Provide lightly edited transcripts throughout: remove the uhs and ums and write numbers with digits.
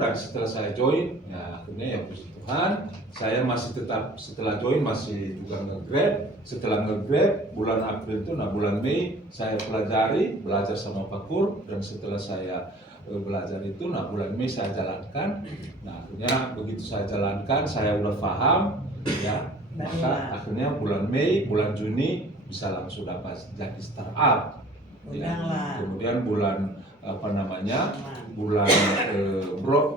dan setelah saya join, ya akhirnya ya puji Tuhan, saya masih tetap setelah join masih juga nge-grab. Setelah nge-grab bulan April itu, nah bulan Mei saya belajar sama Pak Kur, dan setelah saya belajar itu, nah bulan Mei saya jalankan. Nah akhirnya begitu saya jalankan, saya udah paham, ya maka akhirnya bulan Mei, bulan Juni bisa langsung dapat jadi startup. Ya. Kemudian bulan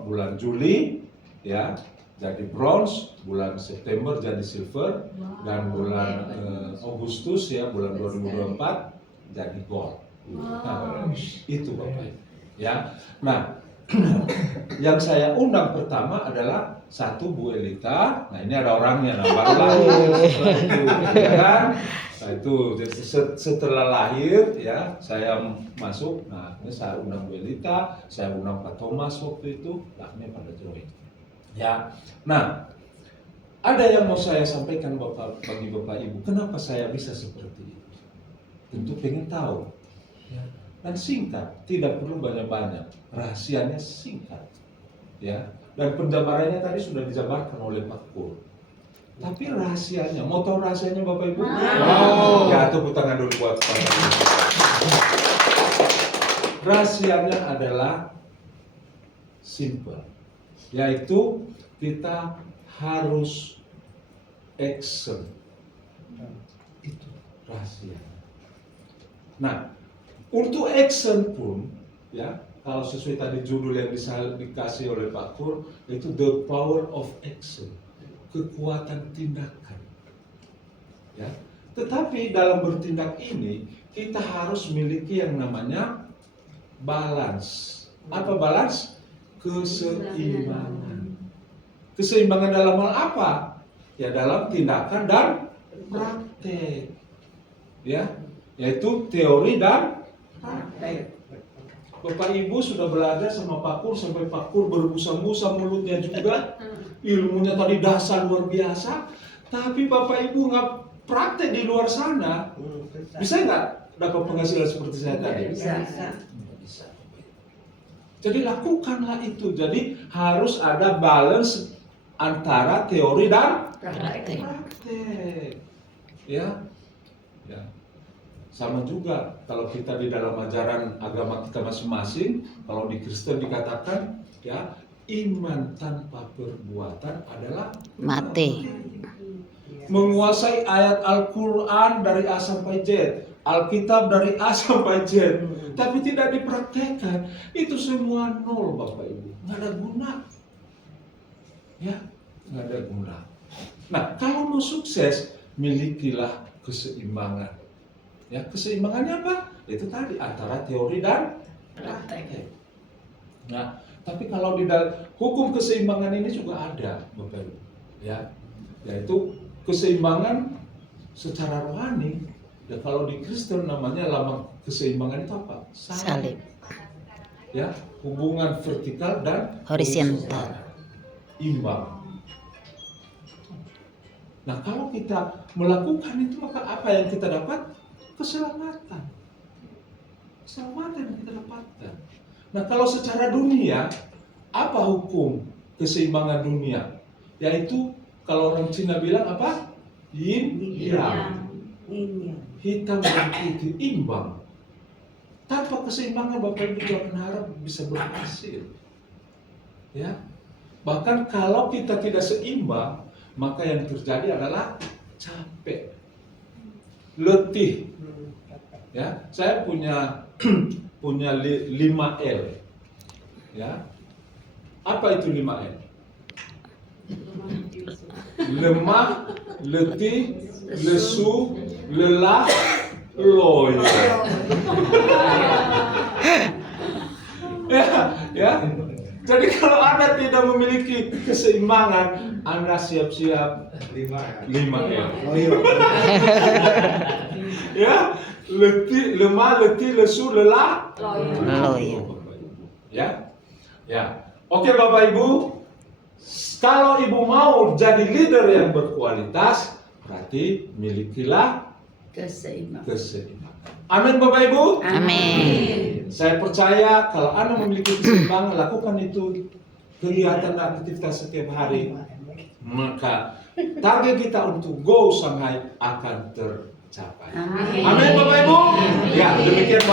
bulan Juli ya jadi bronze, bulan September jadi silver, dan bulan Agustus ya bulan 2024 jadi gold. Nah, itu Bapak Ibu. Ya. Nah, yang saya undang pertama adalah satu Bu Elita. Nah ini ada orangnya, nah baru lahir kan. Nah itu setelah lahir ya saya masuk. Nah ini saya undang Bu Elita, saya undang Pak Thomas waktu itu, akhirnya pada join. Ya, nah ada yang mau saya sampaikan bagi Bapak Ibu, kenapa saya bisa seperti itu? Tentu pengen tahu. Ya. Dan singkat, tidak perlu banyak-banyak, rahasianya singkat. Ya, dan penjabarannya tadi sudah dijabarkan oleh Pak Kur. Tapi rahasianya, mau tahu rahasianya Bapak Ibu? Wow. Ya, tepuk tangan dulu buat Pak Kur. Rahasianya adalah simple, yaitu kita harus action. Itu rahasianya. Nah, untuk action pun, ya, kalau sesuai tadi judul yang dikasih oleh Pak Kur, itu the power of action, kekuatan tindakan. Ya, tetapi dalam bertindak ini kita harus memiliki yang namanya balance. Apa balance? Keseimbangan. Keseimbangan dalam hal apa? Ya dalam tindakan dan praktek. Ya, yaitu teori dan praktek. Bapak Ibu sudah belajar sama Pak Kur sampai Pak Kur berbusa-busa mulutnya juga, ilmunya tadi dasar luar biasa. Tapi Bapak Ibu nggak praktek di luar sana, bisa nggak dapat penghasilan seperti saya tadi? Bisa. Bisa. Jadi lakukanlah itu. Jadi harus ada balance antara teori dan praktek. Ya. Sama juga kalau kita di dalam ajaran agama kita masing-masing, kalau di Kristen dikatakan ya iman tanpa perbuatan adalah mati. Menguasai ayat Al-Quran dari A sampai Z, Alkitab dari A sampai Z, tapi tidak dipraktekkan, itu semua nol Bapak Ibu, nggak ada guna. Ya, nggak ada guna. Nah, kalau mau sukses, milikilah keseimbangan. Ya, keseimbangannya apa? Itu tadi antara teori dan praktek. Nah, tapi kalau di dalam hukum keseimbangan ini juga ada, Bapak Ibu, ya, yaitu keseimbangan secara rohani. Ya, kalau di Kristen namanya lambang keseimbangan itu apa? Salib. Ya, hubungan vertikal dan horizontal. Imbang. Nah, kalau kita melakukan itu, maka apa yang kita dapat? Keselamatan. Keselamatan yang kita dapatkan. Nah, kalau secara dunia, apa hukum keseimbangan dunia? Yaitu kalau orang Cina bilang apa? Yin yang. Hitam dan putih, imbang. Tanpa keseimbangan Bapak Ibu jangan harap bisa berhasil. Ya. Bahkan kalau kita tidak seimbang, maka yang terjadi adalah capek, letih. Ya, saya punya 5L. Ya. Apa itu 5L? Lemah, letih, lesu, lelah, loyo. Ya. Jadi kalau Anda tidak memiliki keseimbangan, Anda siap-siap 5L. Ya, lemah, letih, lesu, lelah, loyo. Ya. Oke Bapak Ibu, kalau Ibu mau jadi leader yang berkualitas, berarti milikilah keseimbangan. Amin Bapak Ibu. Amin. Saya percaya kalau Anda memiliki keseimbangan, lakukan itu kegiatan dan aktivitas setiap hari, maka target kita untuk go Shanghai akan tercapai. Amin Bapak Ibu. Ya, demikian.